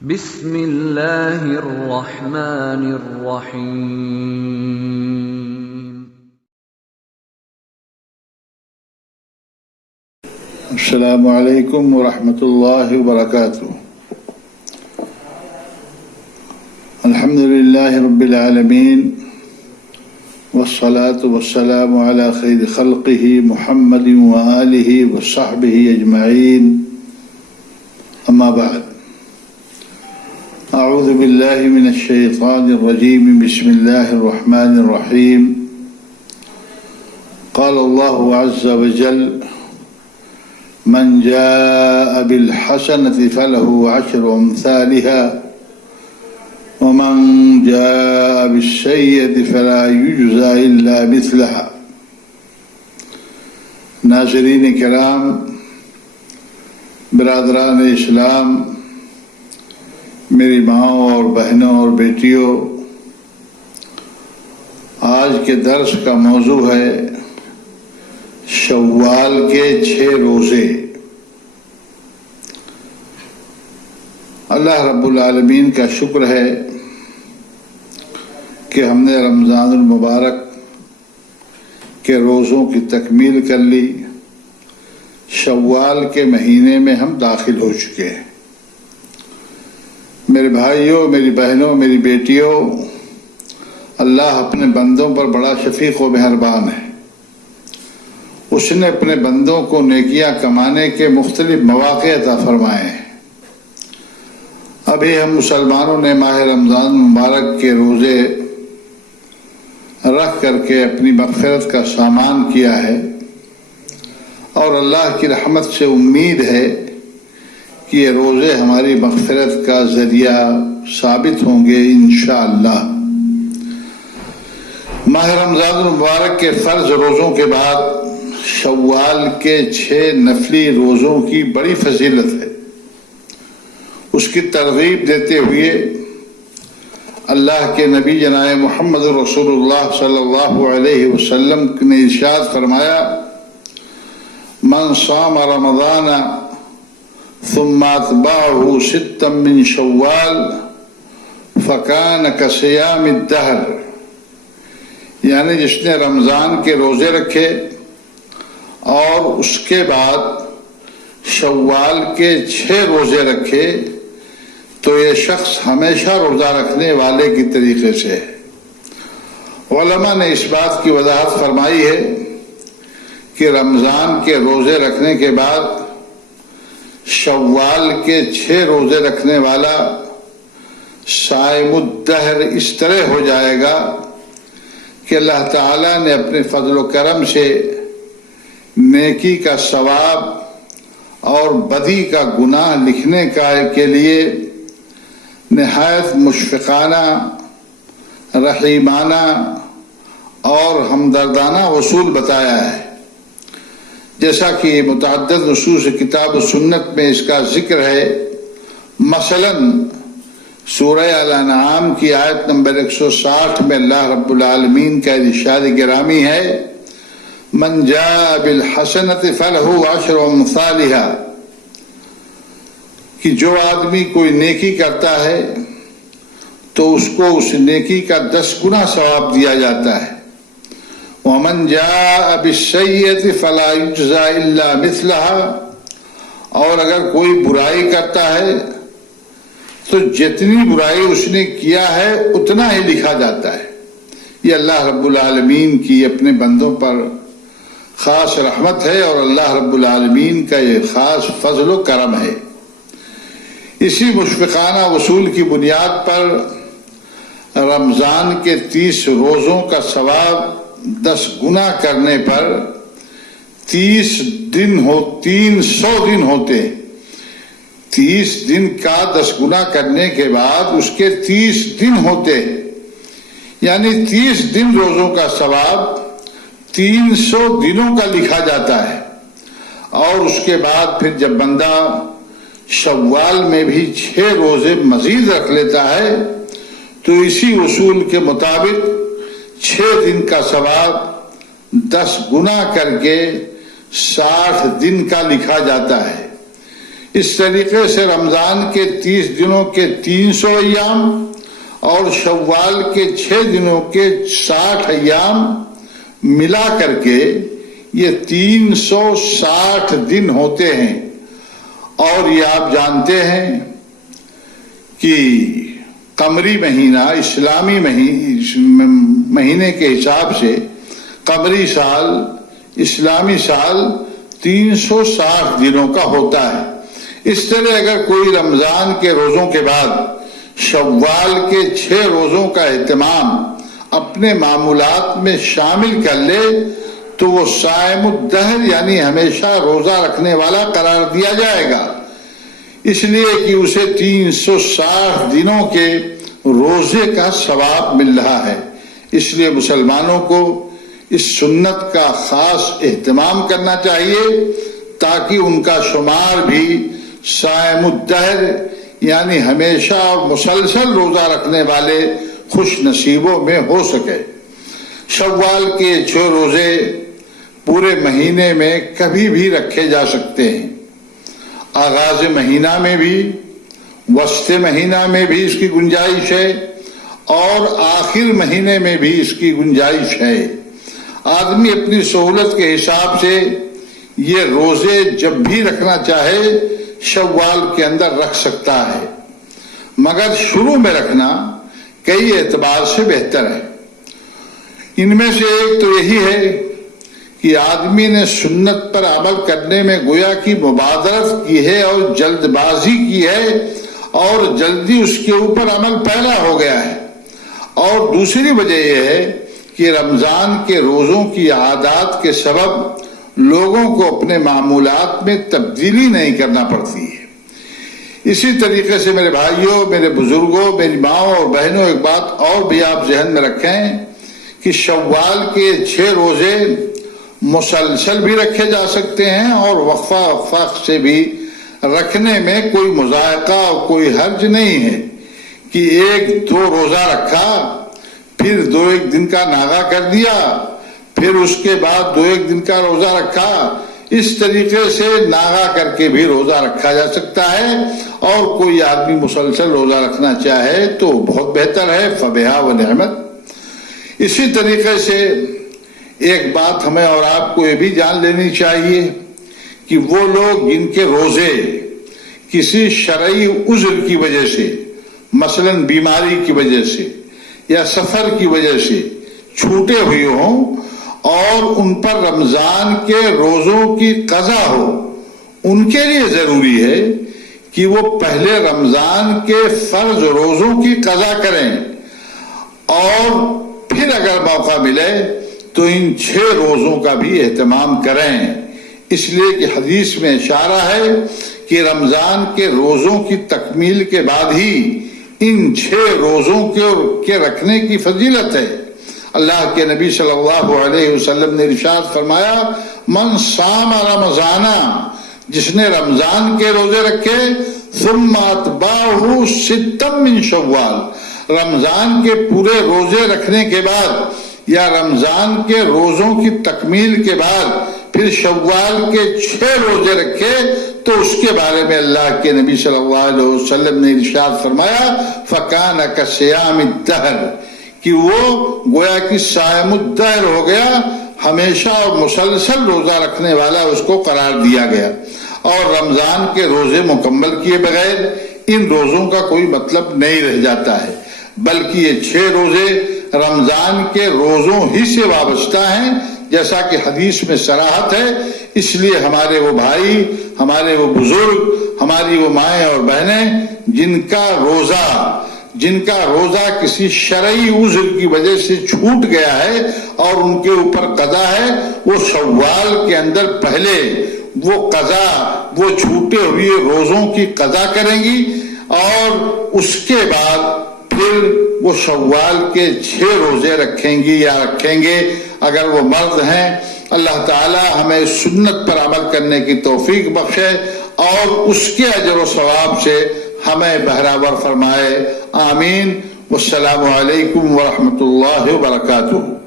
بسم اللہ الرحمن الرحیم۔ السلام علیکم ورحمۃ اللہ وبرکاتہ۔ الحمد للہ رب العالمین والصلاة والسلام علی خیر خلقہ محمد وآلہ وصحبہ اجمعین، اما بعد، اعوذ باللہ من الشیطان الرجیم، بسم اللہ الرحمن الرحیم۔ قال اللہ عز وجل: من جاء بالحسنة فله عشر أمثالها ومن جاء بالسيئة فلا يجزى إلا مثلها۔ ناظرین کرام، برادران اسلام، میری ماؤں اور بہنوں اور بیٹیوں، آج کے درس کا موضوع ہے شوال کے 6 روزے۔ اللہ رب العالمین کا شکر ہے کہ ہم نے رمضان المبارک کے روزوں کی تکمیل کر لی، شوال کے مہینے میں ہم داخل ہو چکے ہیں۔ میرے بھائیوں، میری بہنوں، میری بیٹیوں، اللہ اپنے بندوں پر بڑا شفیق و مہربان ہے۔ اس نے اپنے بندوں کو نیکیاں کمانے کے مختلف مواقع عطا فرمائے ہیں۔ ابھی ہم مسلمانوں نے ماہ رمضان مبارک کے روزے رکھ کر کے اپنی مغفرت کا سامان کیا ہے، اور اللہ کی رحمت سے امید ہے کہ یہ روزے ہماری مغفرت کا ذریعہ ثابت ہوں گے انشاءاللہ۔ ماہ رمضان المبارک کے فرض روزوں کے بعد شوال کے 6 نفلی روزوں کی بڑی فضیلت ہے۔ اس کی ترغیب دیتے ہوئے اللہ کے نبی جناب محمد رسول اللہ صلی اللہ علیہ وسلم نے ارشاد فرمایا: من صام رمضان ثم اتبعه 6 من شوال فکان کصیام الدہر، یعنی جس نے رمضان کے روزے رکھے اور اس کے بعد شوال کے 6 روزے رکھے تو یہ شخص ہمیشہ روزہ رکھنے والے کی طریقے سے ہے۔ علماء نے اس بات کی وضاحت فرمائی ہے کہ رمضان کے روزے رکھنے کے بعد شوال کے 6 روزے رکھنے والا صائم الدہر اس طرح ہو جائے گا کہ اللہ تعالیٰ نے اپنے فضل و کرم سے نیکی کا ثواب اور بدی کا گناہ لکھنے کے لیے نہایت مشفقانہ، رحیمانہ اور ہمدردانہ اصول بتایا ہے، جیسا کہ متعدد نصوص کتاب و سنت میں اس کا ذکر ہے۔ مثلا سورہ الانعام کی آیت نمبر 160 میں اللہ رب العالمین کا ارشاد گرامی ہے: من جاء بالحسنۃ فلہ 10 امثالها، کہ جو آدمی کوئی نیکی کرتا ہے تو اس کو اس نیکی کا 10 گنا ثواب دیا جاتا ہے۔ ومن جاء بالسیئۃ فلا یجزى الا مثلها، اور اگر کوئی برائی کرتا ہے تو جتنی برائی اس نے کیا ہے اتنا ہی لکھا جاتا ہے۔ یہ اللہ رب العالمین کی اپنے بندوں پر خاص رحمت ہے، اور اللہ رب العالمین کا یہ خاص فضل و کرم ہے۔ اسی مشفقانہ اصول کی بنیاد پر رمضان کے 30 روزوں کا ثواب 10 گنا کرنے پر 300 دن ہوتے ہیں۔ 30 دن کا 10 گنا کرنے کے بعد اس کے 30 دن ہوتے ہیں، یعنی 30 دن روزوں کا ثواب 300 دنوں کا لکھا جاتا ہے۔ اور اس کے بعد پھر جب بندہ شوال میں بھی 6 روزے مزید رکھ لیتا ہے تو اسی اصول کے مطابق 6 دن کا ثواب 10 گنا کر کے 60 دن کا لکھا جاتا ہے۔ اس طریقے سے رمضان کے 30 دنوں کے 300 ایام اور شوال کے 6 دنوں کے 60 ایام ملا کر کے یہ 360 دن ہوتے ہیں. اور یہ آپ جانتے ہیں کہ قمری مہینہ اسلامی مہینے کے حساب سے قمری سال اسلامی سال 360 دنوں کا ہوتا ہے. اس طرح اگر کوئی رمضان کے روزوں کے بعد شوال کے 6 روزوں کا اہتمام اپنے معمولات میں شامل کر لے تو وہ صائم الدہر یعنی ہمیشہ روزہ رکھنے والا قرار دیا جائے گا، اس لیے کہ اسے 360 دنوں کے روزے کا ثواب مل رہا ہے. اس لیے مسلمانوں کو اس سنت کا خاص اہتمام کرنا چاہیے تاکہ ان کا شمار بھی صائم الدہر یعنی ہمیشہ اور مسلسل روزہ رکھنے والے خوش نصیبوں میں ہو سکے. شوال کے 6 روزے پورے مہینے میں کبھی بھی رکھے جا سکتے ہیں. آغاز مہینہ میں بھی، وسط مہینہ میں بھی اس کی گنجائش ہے اور آخر مہینے میں بھی اس کی گنجائش ہے. آدمی اپنی سہولت کے حساب سے یہ روزے جب بھی رکھنا چاہے شوال کے اندر رکھ سکتا ہے، مگر شروع میں رکھنا کئی اعتبار سے بہتر ہے. ان میں سے ایک تو یہی ہے کہ آدمی نے سنت پر عمل کرنے میں گویا کی مبادرت کی ہے اور جلد بازی کی ہے اور جلدی اس کے اوپر عمل پیدا ہو گیا ہے. اور دوسری وجہ یہ ہے کہ رمضان کے روزوں کی عادات کے سبب لوگوں کو اپنے معمولات میں تبدیلی نہیں کرنا پڑتی ہے. اسی طریقے سے میرے بھائیوں، میرے بزرگوں، میری ماؤں اور بہنوں، ایک بات اور بھی آپ ذہن میں رکھیں کہ شوال کے 6 روزے مسلسل بھی رکھے جا سکتے ہیں اور وقفہ سے بھی رکھنے میں کوئی مذائقہ اور کوئی حرج نہیں ہے کہ 1-2 روزہ رکھا، پھر 2-1 دن کا ناغہ کر دیا، پھر اس کے بعد 2-1 دن کا روزہ رکھا. اس طریقے سے ناغہ کر کے بھی روزہ رکھا جا سکتا ہے. اور کوئی آدمی مسلسل روزہ رکھنا چاہے تو بہت بہتر ہے، فبہا و نعمت. اسی طریقے سے ایک بات ہمیں اور آپ کو یہ بھی جان لینی چاہیے کہ وہ لوگ جن کے روزے کسی شرعی عذر کی وجہ سے، مثلا بیماری کی وجہ سے یا سفر کی وجہ سے چھوٹے ہوئے ہوں اور ان پر رمضان کے روزوں کی قضا ہو، ان کے لیے ضروری ہے کہ وہ پہلے رمضان کے فرض روزوں کی قضا کریں اور پھر اگر موقع ملے تو ان 6 روزوں کا بھی اہتمام کریں. اس لیے کہ حدیث میں اشارہ ہے کہ رمضان کے روزوں کی تکمیل کے بعد ہی ان 6 روزوں کے رکھنے کی فضیلت ہے. اللہ کے نبی صلی اللہ علیہ وسلم نے ارشاد فرمایا، من صام رمضان، جس نے رمضان کے روزے رکھے، ثم اتبعہ ستا من شوال، رمضان کے پورے روزے رکھنے کے بعد یا رمضان کے روزوں کی تکمیل کے بعد پھر شوال کے 6 روزے رکھے تو اس کے بارے میں اللہ کے نبی صلی اللہ علیہ وسلم نے ارشاد فرمایا، فکان کصیام الدہر، کہ وہ گویا کہ صائم الدہر ہو گیا، ہمیشہ اور مسلسل روزہ رکھنے والا اس کو قرار دیا گیا. اور رمضان کے روزے مکمل کیے بغیر ان روزوں کا کوئی مطلب نہیں رہ جاتا ہے، بلکہ یہ 6 روزے رمضان کے روزوں ہی سے وابستہ ہیں جیسا کہ حدیث میں صراحت ہے. اس لیے ہمارے وہ بھائی، ہمارے وہ بزرگ، ہماری وہ مائیں اور بہنیں جن کا روزہ کسی شرعی عذر کی وجہ سے چھوٹ گیا ہے اور ان کے اوپر قضا ہے، وہ شوال کے اندر پہلے وہ چھوٹے ہوئے روزوں کی قضا کریں گی اور اس کے بعد پھر وہ شوال کے 6 روزے رکھیں گی یا رکھیں گے اگر وہ مرد ہیں. اللہ تعالی ہمیں سنت پر عمل کرنے کی توفیق بخشے اور اس کے اجر و ثواب سے ہمیں بہرہ ور فرمائے. آمین. والسلام علیکم ورحمۃ اللہ وبرکاتہ.